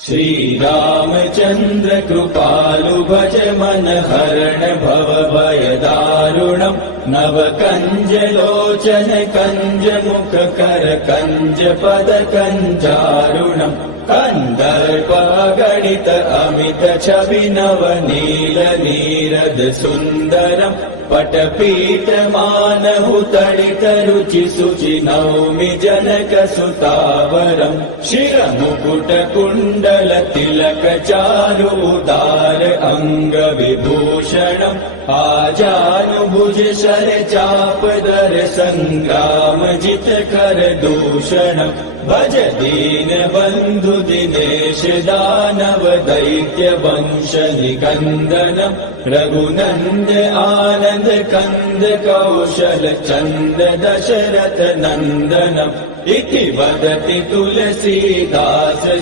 श्रीरामचन्द्र कृपालु भज मन हरण भव भय दारुणम् नव कंज लोचन कंज मुख कर कंज पद कंजारुणम् कंदर्प गणित अमित छवि नव नील नीरद सुंदरम् पटपीठ मानहु तडित रुचि सुचि नौमि जनक सुतावरम् शिर मुकुट कुण्डल तिलक चारु उदार अंग विभूषणम् आजानुभुज शर चाप दर संग्राम जित कर दूषणम् भज दीन बंधु दिनेश दानव दैत्य वंश निकंदनम् रघुनंद आनंद कंद कौशल चंद दशरथ नंदनम् इति वदति तुलसीदास